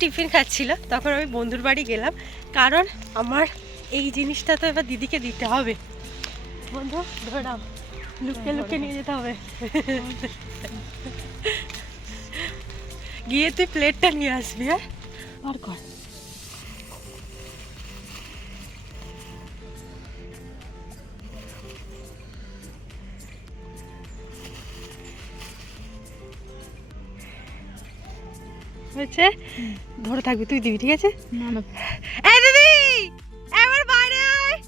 Tiffin খাচ্ছিল, তখন আমি বন্ধুর বাড়ি গেলাম। কারণ আমার এই জিনিসটা তো এবার দিদিকে দিতে হবে। বন্ধু ধরাম লুকিয়ে লুকিয়ে নিয়ে যেতে হবে। গিয়ে তুই প্লেটটা নিয়ে আসবি হ্যাঁ? আর কর। হয়েছে। ধরে থাকবি তুই দিবি ঠিক আছে? এই দিদি এবার বাইরে আয়।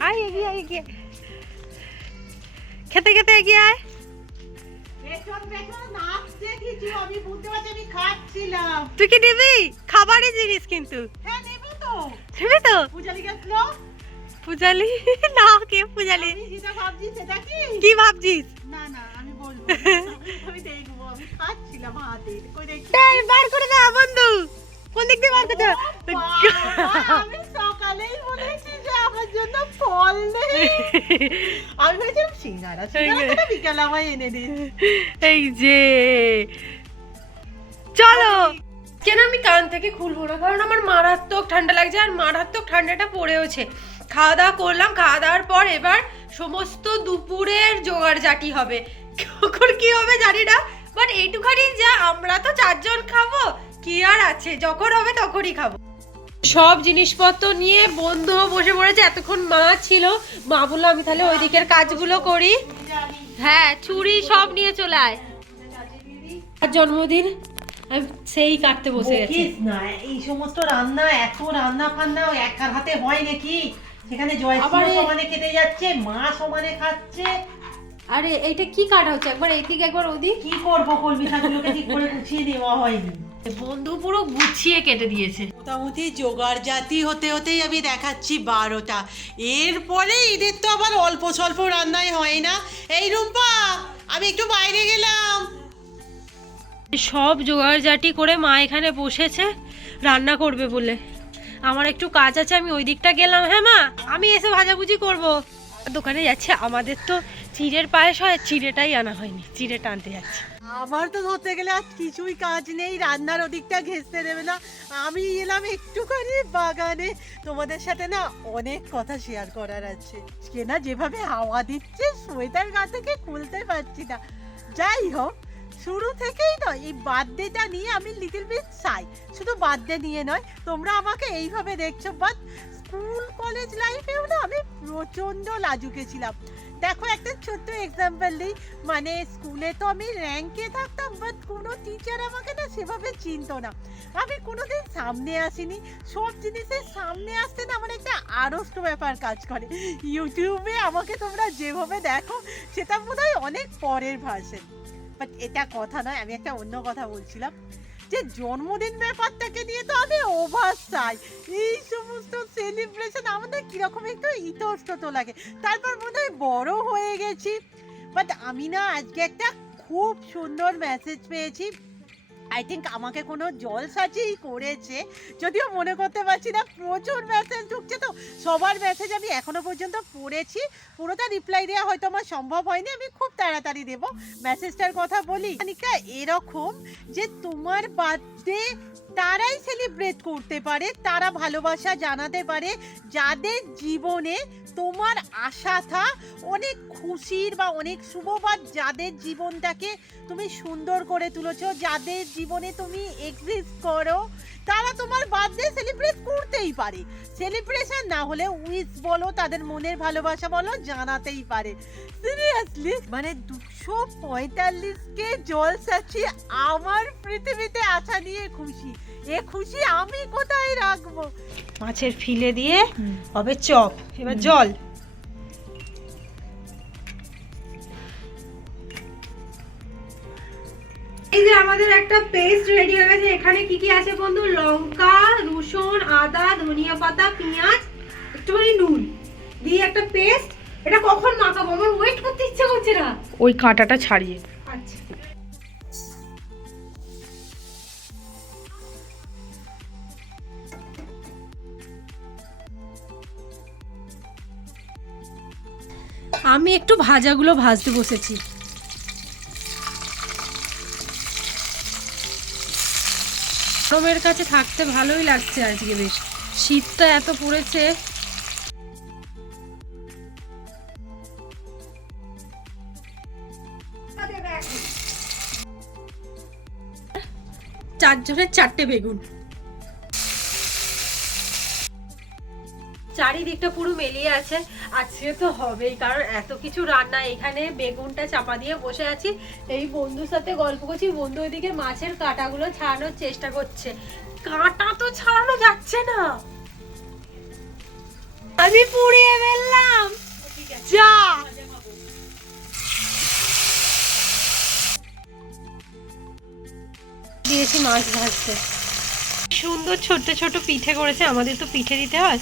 আয় এগিয়ে আয় এগিয়ে। খেতে খেতে এগিয়ে আয়। তুই কি নিবি? খাবারের জিনিস কিন্তু। হ্যাঁ নিবি তো। পূজালি না কে পূজালি? কি? ভাবছিস? বার করে দে বন্ধু। কোন দিক দিয়ে বার হবে? আমি সকালেই বলেছি যে আমার জন্য ফল নেই। আমি ভেবেছিলাম সিঙ্গারা সিঙ্গারা বিকালে আমায় এনে দিন এই যে। চলো। কেন আমি কান থেকে খুলবো না? কারণ আমার মারাত্মক ঠান্ডা লাগছে আর মারাত্মক ঠান্ডাটা পড়েওছে। খাওয়া দাওয়া করলাম খাওয়া দাওয়ার পর এবার সমস্ত দুপুরের জোগাড় জাটি হবে। কখন কি হবে জানি না বাট এইটুখানি যা আমরা তো চারজন খাব। কি আর আছে যখন হবে তখনই খাব। সব জিনিসপত্র নিয়ে বন্ধু বসে পড়েছে এতক্ষণ মা ছিল। মা বলল আমি তাহলে ওই দিকের কাজগুলো করি। হ্যাঁ চুড়ি সব নিয়ে চলে আয়। আর জন্মদিন আমি সেই কাটতে বসে গেছি। না এই সমস্ত রান্না এত রান্না ফান্না একার হাতে হয় নাকি? সেখানে আবার- সমানে কেটে যাচ্ছে মা সমানে খাচ্ছে। আরে এইটা কি কাটা হচ্ছে? একবার এইদিকে একবার ওদিক। কি করব কলমি শাকগুলোকে ঠিক করে গুছিয়ে দেওয়া হয়নি। বন্ধু পুরো গুছিয়ে কেটে দিয়েছে। মোটামুটি জোগাড় জাতি হতে হতেই আমি দেখাচ্ছি বারোটা। এরপরে ঈদের তো আবার অল্প স্বল্প রান্নাই হয় না। এই রুম্পা আমি একটু বাইরে গেলাম। সব জোগাড় জাটি করে মা এখানে বসেছে রান্না করবে বলে। আমার একটু কাজ আছে আমি ওই দিকটা গেলাম। হ্যাঁ মা আমি এসে ভাজাভুজি করব। দোকানে যাচ্ছে, আমাদের তো চিড়ের পায়েস হয়, চিড়েটাই আনা হয়নি চিড়েটা আনতে যাচ্ছে। আমার তো ধরতে গেলে আর কিছুই কাজ নেই, রান্নার ওদিকটা ঘেঁচতে দেবে না। আমি এলাম একটুখানি বাগানে, তোমাদের সাথে না অনেক কথা শেয়ার করার আছে। কে না যেভাবে হাওয়া দিচ্ছে, সোয়েটার গা থেকে খুলতে পারছি না। যাই হোক, শুরু থেকেই নয়, এই বার্থডেটা নিয়ে আমি লিটল বিট চাই শুধু বার্থডে নিয়ে নয়, তোমরা আমাকে এইভাবে দেখছ বাট স্কুল, কলেজ লাইফেও না আমি প্রচণ্ড লাজুকে ছিলাম। দেখো, একটা ছোট্ট এক্সাম্পল দিই। মানে স্কুলে তো আমি র্যাঙ্কে থাকতাম বাট কোনো টিচার আমাকে না সেভাবে চিনতো না। আমি কোনোদিন সামনে আসিনি। সব জিনিসের সামনে আসতে না আমার একটা আড়ষ্ট ব্যাপার কাজ করে। ইউটিউবে আমাকে তোমরা যেভাবে দেখো, সেটা বোধ অনেক পরের ভার্সন বাট এটা কথা নয়, আমি একটা অন্য কথা বলছিলাম। যে জন্মদিন ব্যাপারটাকে নিয়ে তো আমি ওভার চাই। এই সমস্ত সেলিব্রেশন আমাদের কীরকম একটু ইতস্তত লাগে। তারপর মনে হয় বড় হয়ে গেছি। বাট আমি না আজকে একটা খুব সুন্দর মেসেজ পেয়েছি। আই থিঙ্ক আমাকে কোনো জল সাজিয়েই করেছে। যদিও মনে করতে পারছি না, প্রচুর মেসেজ ঢুকছে তো। সবার মেসেজ আমি এখনও পর্যন্ত পড়েছি। পুরোটা রিপ্লাই দেওয়া হয়তো আমার সম্ভব হয়নি, আমি খুব তাড়াতাড়ি দেব। মেসেজটার কথা বলি। খানিকটা এরকম যে তোমার বার্থডে তারাই সেলিব্রেট করতে পারে, তারা ভালোবাসা জানাতে পারে, যাদের জীবনে তোমার আশাটা অনেক খুশির বা অনেক শুভবাদ যাদের জীবনটাকে তুমি সুন্দর করে তুলেছ, যাদের জীবনে তুমি এক্সিস্ট করো তারা তোমার বার্থডে সেলিব্রেট করতেই পারে। সেলিব্রেশন না হলে উইস বলো তাদের মনের ভালোবাসা বলো জানাতেই পারে। সিরিয়াসলি মানে দুশো পঁয়তাল্লিশকে জল সাচ্ছি আমার পৃথিবীতে আসা নিয়ে খুশি। এ খুশি আমি কোথায় রাখব? মাছের ফিলে দিয়ে হবে চপ। এবার জল। এই যে আমাদের একটা পেস্ট রেডি হয়ে গেছে এখানে কি কি আছে বন্ধু? লঙ্কা রসুন আদা ধনিয়া পাতা পেঁয়াজ একটুখানি নুন দিয়ে একটা পেস্ট এটা কখন মাখাবো? আমার ওয়েট করতে ইচ্ছে করছে না। ওই কাঁটাটা ছাড়িয়ে। আচ্ছা। আমি একটু ভাজাগুলো ভাজতে বসেছি। গরমের কাছে থাকতে ভালোই লাগছে আজকে বেশ। শীতটা এত পড়েছে। চারজনের চারটে বেগুন। চারিদিকটা পুরো মেলিয়ে আছে। আজকে তো হবেই, কারণ এত কিছু রান্না এখানে, বেগুনটা চাপা দিয়ে বসে আছি। এই বন্ধুর সাথে গল্প করছি, বন্ধু ওইদিকে মাছের কাঁটাগুলো ছাড়ানোর চেষ্টা করছে। কাঁটা তো ছাড়ানো যাচ্ছে না। আমি পুড়িয়ে ফেললাম। যা। দিয়েছি মাছ ভাজতে। সুন্দর ছোট্ট ছোট পিঠে করেছে, আমাদের তো পিঠে দিতে হয়।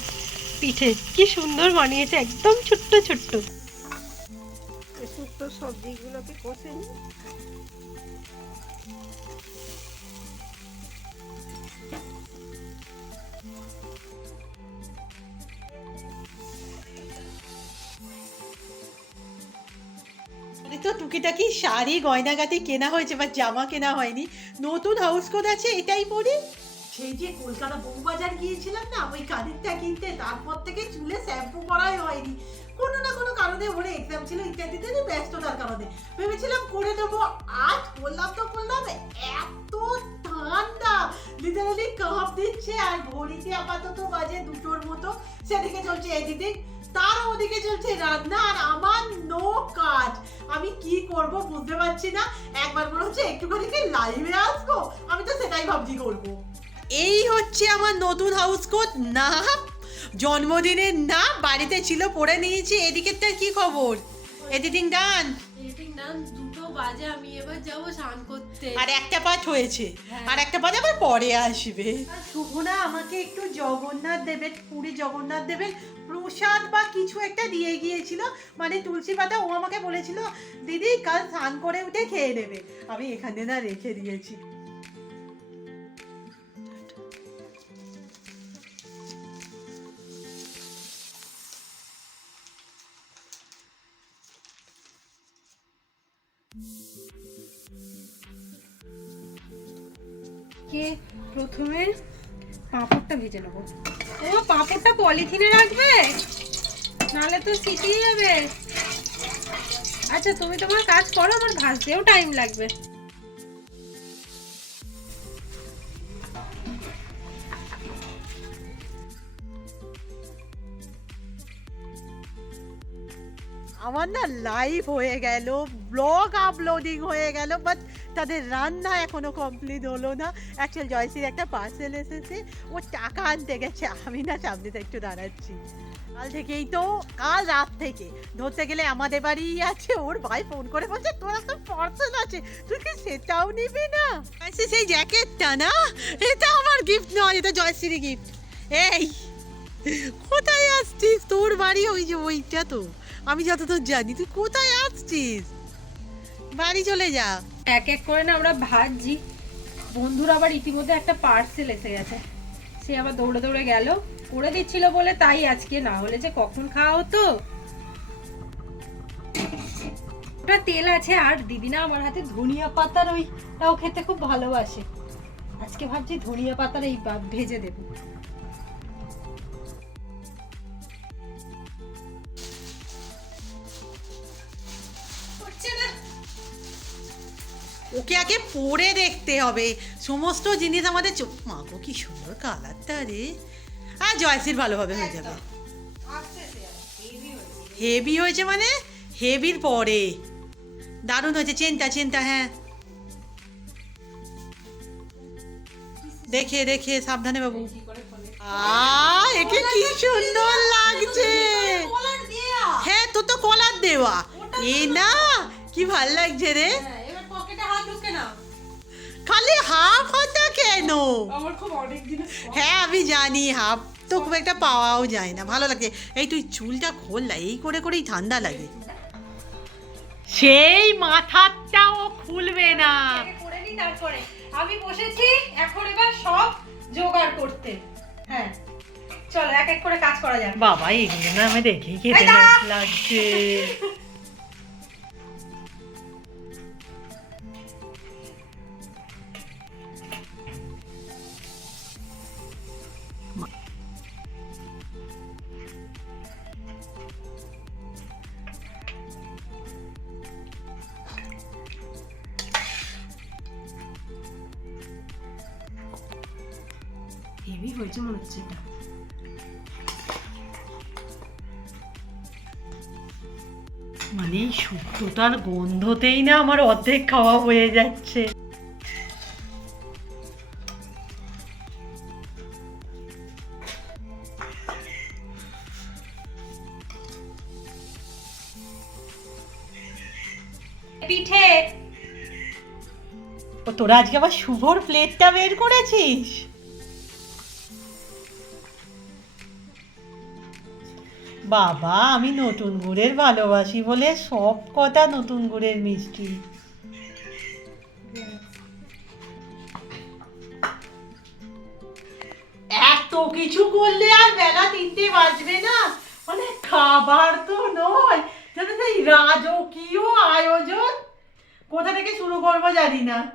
পিঠে। কি সুন্দর বানিয়েছে একদম ছোট্ট ছোট্ট। শুক্তো সবজিগুলোকে কষে তো টুকিটাকি শাড়ি গয়নাগাটি কেনা হয়েছে বা জামা কেনা হয়নি। নতুন হাউস কোড আছে এটাই পরি। সেই যে কলকাতা বউবাজার গিয়েছিলাম না, ওই কানেরটা কিনতে, তারপর থেকে চুলে শ্যাম্পু করাই হয়নি। কোনো না কোনো কারণে ওরে এক্সাম ছিল ইত্যাদিতে ব্যস্ততার কারণে। ভেবেছিলাম করে দেবো, আজ করলাম তো করলাম, এত ঠান্ডা লিটারালি কাঁপ দিচ্ছে আর ঘড়িতে আপাতত বাজে দুটোর মতো। সেদিকে চলছে এডিটিং তার ওদিকে চলছে রান্না, আর আমার নো কাজ। আমি কি করব বুঝতে পারছি না। একবার মনে হচ্ছে একটুখানি লাইভে আসব? আমি তো সেটাই ভাবছি করব। এই হচ্ছে আমার নতুন হাউস কোট না জন্মদিনের না বাড়িতে ছিল পরে নিয়েছি। এদিকেরটার কি খবর? এডিটিং ডান এডিটিং না দুটো বাজে আমি এবার যাব স্নান করতে। আর একটা পাঠ হয়েছে। হ্যাঁ। আর একটা পাঠ আবার পরে আসবে। শুভনা আমাকে একটু জগন্নাথ দেবের পুরী জগন্নাথ দেবের প্রসাদ বা কিছু একটা দিয়ে গিয়েছিল। মানে তুলসী পাতা ও আমাকে বলেছিল দিদি কাল স্নান করে উঠে খেয়ে নেবে। আমি এখানে না রেখে দিয়েছি। কে প্রথমে পাঁপড়টা ভেজে নেব। ও, পাঁপড়টা পলিথিনে রাখবে? নাহলে তো সিটিয়ে যাবে। আচ্ছা তুমি তোমার কাজ করো, আমার ভাজতেও টাইম লাগবে। আমার না লাইভ হয়ে গেল ব্লগ আপলোডিং হয়ে গেল বাট তাদের রান্না এখনও কমপ্লিট হলো না। অ্যাকচুয়াল জয়সির একটা পার্সেল এসেছে। ও টাকা আনতে গেছে। আমি না সামনেতে একটু দাঁড়াচ্ছি। কাল থেকেই তো, কাল রাত থেকে। ধরতে গেলে আমাদের বাড়িই আছে। ওর ভাই ফোন করে বলছে, তোর একটা পার্সেল আছে। তুই কি সেটাও নিবি না? সেই জ্যাকেটটা না? এটা আমার গিফট নয়, এটা জয়শ্রী গিফট এই, কোথায় আসছিস? তোর বাড়ি ওই যে ওইটা তো। আমি যতদূর জানি, তুই কোথায় আসছিস? বাড়ি চলে যা। এক এক করে না আমরা ভাজছি। বন্ধুর আবার ইতিমধ্যে একটা পার্সেল এসে গেছে। সে আবার দৌড়ে দৌড়ে গেল। করে দিচ্ছিল বলে তাই আজকে না হলে যে কখন খাওয়া হতো। ওটা তেল আছে আর দিদি না আমার হাতে ধনিয়া পাতার ওইটাও খেতে খুব ভালোবাসে। আজকে ভাবছি ধনিয়া পাতার এই ভেজে দেবো। ওকে আগে পরে দেখতে হবে। সমস্ত জিনিস আমাদের চোখ মাগো কি সুন্দর কালারটা রে। আর জয়সির ভালোভাবে হয়ে যাবে। হেভি হয়েছে। মানে হেভির পরে। দারুণ হয়েছে চিন্তা চিন্তা হ্যাঁ। দেখে দেখে সাবধানে বাবু। একে কি সুন্দর লাগছে। হ্যাঁ তোর তো কলার দেওয়া। এ না কি ভালো লাগছে রে। খালি হাফ হাতা কেন? আমার খুব অনেক দিনের হ্যাঁ আমি জানি হাফ তো খুব একটা পাওয়াও যায় না। ভালো লাগে। এই তুই চুলটা খোল না এই করে করেই ঠান্ডা লাগে। সেই মাথাটাও খুলবে না। করে নি তারপরে। আমি বসেছি এখন এবার সব জোগাড় করতে। হ্যাঁ। চলো এক এক করে কাজ করা যাক। বাবা এগুলো না আমি দেখি এই দা! লাগছে। হয়েছে মনে হচ্ছে এটা মানে এই শুক্তোটার গন্ধতেই না আমার অর্ধেক খাওয়া হয়ে যাচ্ছে পিঠে তোরা আজকে আবার শুভর প্লেটটা বের করেছিস? বাবা আমি নতুন গুড়ের ভালোবাসি বলে সব কথা নতুন গুড়ের মিষ্টি। এত কিছু করলে আর বেলা তিনটে বাজবে না। মানে খাবার তো নয়। যেন সেই রাজকীয় আয়োজন? কোথা থেকে শুরু করব জানি না।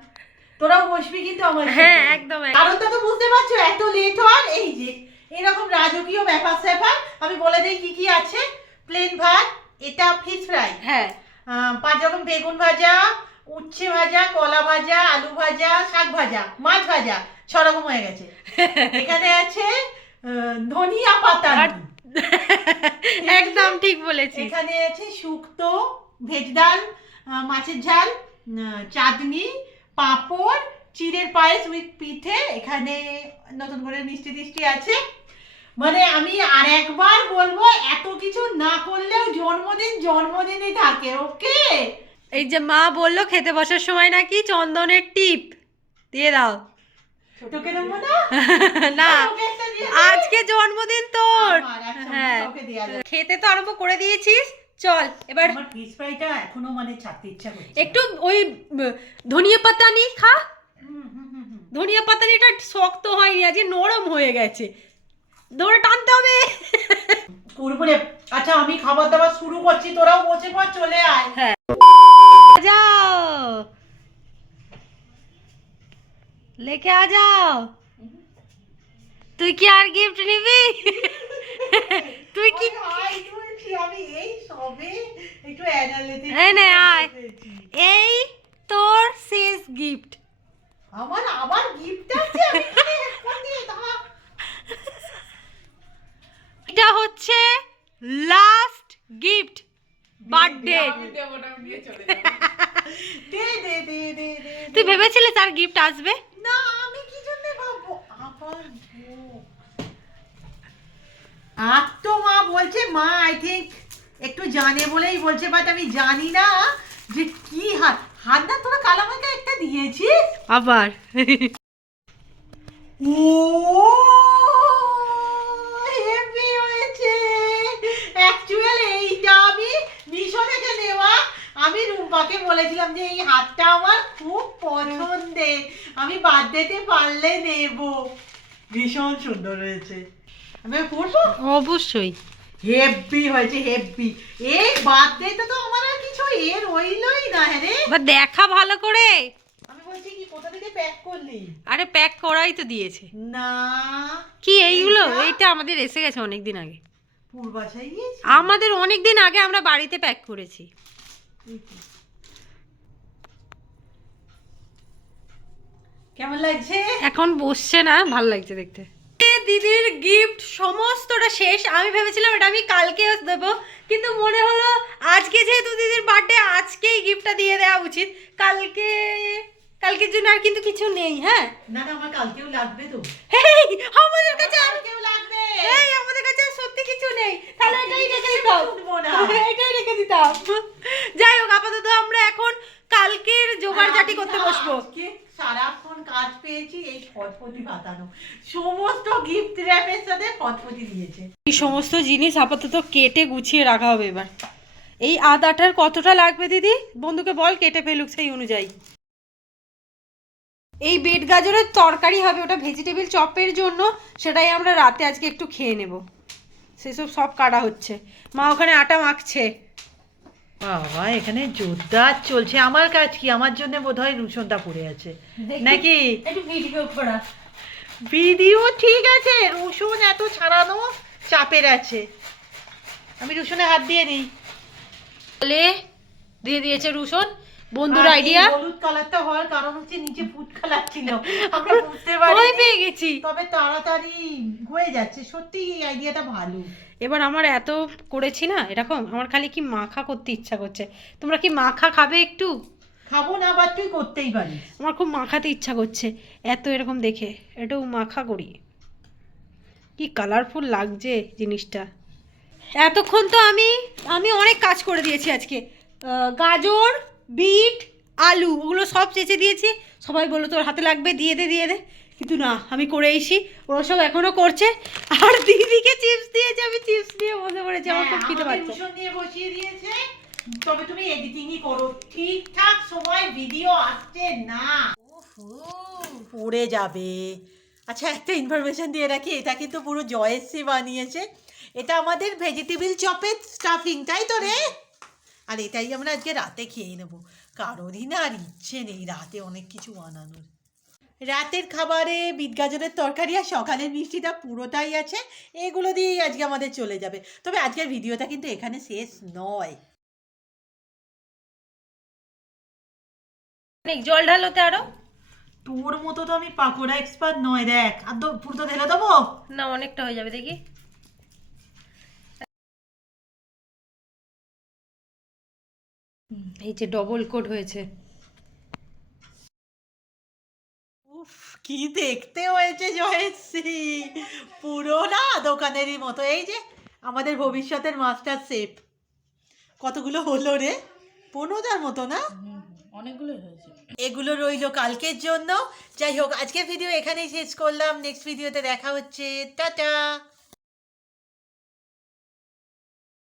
তোরাও বসবি কিন্তু আমার হ্যাঁ একদম একদম। কারণটা তো বুঝতে পারছ এত লেট হওয়ার? এই যে এরকম রাজকীয় ব্যাপার স্যাপার আমি বলে দিই কি কি আছে? প্লেন ভাত এটা ফিশ ফ্রাই হ্যাঁ। পাঁচ রকম বেগুন ভাজা উচ্ছে ভাজা কলা ভাজা আলু ভাজা শাক ভাজা মাছ ভাজা ছ রকম হয়ে গেছে। এখানে আছে ধনিয়া পাতা একদম ঠিক বলেছিস। এখানে আছে শুক্তো ভেজ ডাল মাছের ঝাল চাটনি পাঁপড় চিড়ের পায়েস উইথ পিঠে। এখানে নতুন করে মিষ্টি টিষ্টি আছে। মানে আমি আর একবার বলব এত কিছু না করলেও জন্মদিন জন্মদিনই থাকে ওকে? এই যে মা বলল খেতে বসার সময় নাকি চন্দনের টিপ দিয়ে দাও। দেবো না। আজকে জন্মদিন তোর। হ্যাঁ। খেতে তো আরম্ভ করে দিয়েছিস চল এবার ফিশ ফ্রাইটা এখনও মানে ছাড়তে ইচ্ছা করছে একটু ওই ধনিয়া পাতা নি খা। ধনিয়া পাতা নিটা শক্ত হয়নি আজকে নরম হয়ে গেছে। ধরে টানতে হবে। কুরকুরে আচ্ছা আমি খাবার দাবার শুরু করছি তোরাও বসে পর চলে আয়। হ্যাঁ। যাও। লেকে আ যাও। তুই কি আর গিফট নিবি? তুই কি। এই তোর শেষ গিফট আমার আবার গিফট আছে আমি এখানে headphone দিয়ে দাঁড়া। এটা হচ্ছে লাস্ট গিফট বার্থডে। তুই ভেবেছিলিস আর গিফট আসবে? না আমি কি জন্য ভাববো? আবার আর তো মা বলছে মা আই থিঙ্ক একটু জানে বলেই বলছে বাট আমি জানি না যে কি হাত। হাত না তোরা কাল আমাকে একটা দিয়েছিস? আবার। ও হেভি হয়েছে অ্যাকচুয়াল এইটা আমি মিশো থেকে নেওয়া আমি রুম্পাকে বলেছিলাম যে এই হাতটা আমার খুব পছন্দের আমি বার্থডেতে পারলে নেব। ভীষণ সুন্দর হয়েছে। আমি পড়ব অবশ্যই। হেভি হয়েছে হেভি এই বার্থডেতে তো আমার আর কিছু এ রইলই না হ্যাঁ রে? এবার দেখা ভালো করে। আমি বলছি কি কোথা থেকে প্যাক করলি? আরে প্যাক করাই তো দিয়েছে। না। কি এইগুলো? এইটা? আমাদের এসে গেছে অনেক দিন আগে। পূর্বাশাই গিয়েছি? আমাদের অনেক দিন আগে আমরা বাড়িতে প্যাক করেছি। কেমন লাগছে? এখন বসছে না ভালো লাগছে দেখতে। এ দিদির গিফট সমস্তটা শেষ। আমি ভেবেছিলাম এটা আমি কালকে দেবো কিন্তু মনে হলো আজকে যেহেতু দিদির বার্থডে আজকেই গিফটটা দিয়ে দেওয়া উচিত। কালকে কালকের জন্য আর কিন্তু কিছু নেই হ্যাঁ? না না আমার কালকেও লাগবে তো। হেই, আমাদের কাছে আর কালকেও লাগবে। এই আমাদের কাছে সত্যি কিছু নেই। তাহলে এটাই রেখে দিতাম। এটাই রেখে দিতাম। যাই হোক আপাতত আমরা এখন জোগাড় জাটি করতে বসবো। সারাক্ষণ কাজ পেয়েছি এই ফটফটি পাতানো সমস্ত গিফট র্যাপের সাথে ফটফটি দিয়েছে। এই সমস্ত জিনিস আপাতত কেটে গুছিয়ে রাখা হবে এবার। এই আদাটার কতটা লাগবে দিদি? বন্ধুকে বল কেটে ফেলুক সেই অনুযায়ী। এই বেড গাজরের তরকারি হবে ওটা ভেজিটেবিল চপের জন্য সেটাই আমরা রাতে আজকে একটু খেয়ে নেব। সেসব সব কাটা হচ্ছে। মা ওখানে আটা মাখছে। বাবা এখানে জোরদার চলছে। আমার কাজ কি? আমার জন্য বোধহয় রুশনটা পড়ে আছে। নাকি? ভিডিও করা। ভিডিও ঠিক আছে। রসুন এত ছাড়ানো চাপের আছে। আমি রসুনে হাত দিয়ে নিই বলে দিয়ে দিয়েছে রুশন। বন্ধুর আইডিয়া হলুদ কালারটা হওয়ার কারণ হচ্ছে নিচে ফুড কালার ছিল। আমরা বুঝতে পারি পেয়ে গেছি। তবে তাড়াতাড়ি হয়ে যাচ্ছে। সত্যি এই আইডিয়াটা ভালো। এবার আমার এত করেছি না এরকম? আমার খালি কি মাখা করতে ইচ্ছা করছে। তোমরা কি মাখা খাবে একটু? খাব না আবার তুই করতেই পারিস। আমার খুব মাখাতে ইচ্ছা করছে এত এরকম দেখে। একটু মাখা করি। কি কালারফুল লাগছে জিনিসটা। এতক্ষণ তো আমি আমি অনেক কাজ করে দিয়েছি আজকে। গাজর বিট আলু ওগুলো সব চেঁচে দিয়েছি। সবাই বলল তোর হাতে লাগবে দিয়ে দে দিয়ে দে। কিন্তু না আমি করে এসি ওরা সব এখনও করছে। আর দিদিকে চিপস দিয়েছে আমি চিপস দিয়ে বসে পড়েছি। আমার খুব খিদে হ্যাঁ, আমাকে পাচ্ছে। ভীষণ বসিয়ে দিয়েছে। তবে তুমি এডিটিংই করো। ঠিকঠাক সময় ভিডিও আসছে না। পড়ে যাবে। আচ্ছা একটা ইনফরমেশন দিয়ে রাখি। এটা কিন্তু পুরো জয়শ্রী বানিয়েছে। এটা আমাদের ভেজিটেবল চপের স্টাফিং তাই তো রে? আর এটাই আমরা আজকে রাতে খেয়ে নেব। কারোরই না আর ইচ্ছে নেই রাতে অনেক কিছু বানানোর। রাতের খাবারে বিট গাজরের তরকারি আর সকালের মিষ্টিটা পুরোটাই আছে। এগুলো দিয়েই আজকে আমাদের চলে যাবে। তবে আজকের ভিডিওটা কিন্তু এখানে শেষ নয়। জল ঢালোতে আরও। তোর মতো তো আমি পাকোড়া এক্সপার্ট নয় দেখ। আর তো পুরোটা ঢেলে দেবো? না অনেকটা হয়ে যাবে দেখি। এই যে ডবল কোট হয়েছে। কি দেখতে হয়েছে জয়শ্রী পুরো না দোকানেরই মতো। এই যে আমাদের ভবিষ্যতের মাস্টার শেফ। কতগুলো হলো রে? পনেরোটার মতো না? অনেকগুলো হয়েছে। এগুলো রইল কালকের জন্য। যাই হোক আজকের ভিডিও এখানেই শেষ করলাম। নেক্সট ভিডিওতে দেখা হচ্ছে। টাটা!